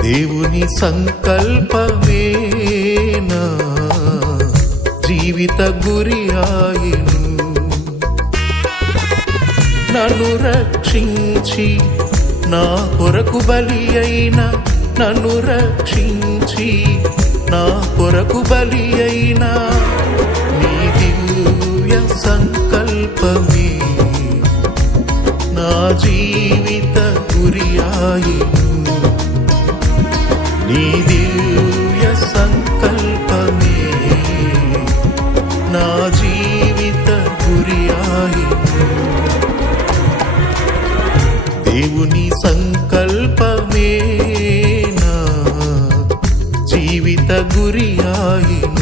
దేవుని సంకల్పమేనా జీవిత గురి ఆయిను. నన్ను రక్షించి నా కొరకు బలి అయిన, నన్ను రక్షించి నా కొరకు బలి అయిన నీ దివ్య సంకల్పమే నా జీవిత గురి ఆయిను. నీ దివ్య సంకల్పమే నా జీవిత గురి ఆయిను. దేవుని సంకల్పమే నా జీవిత గురి ఆయిను.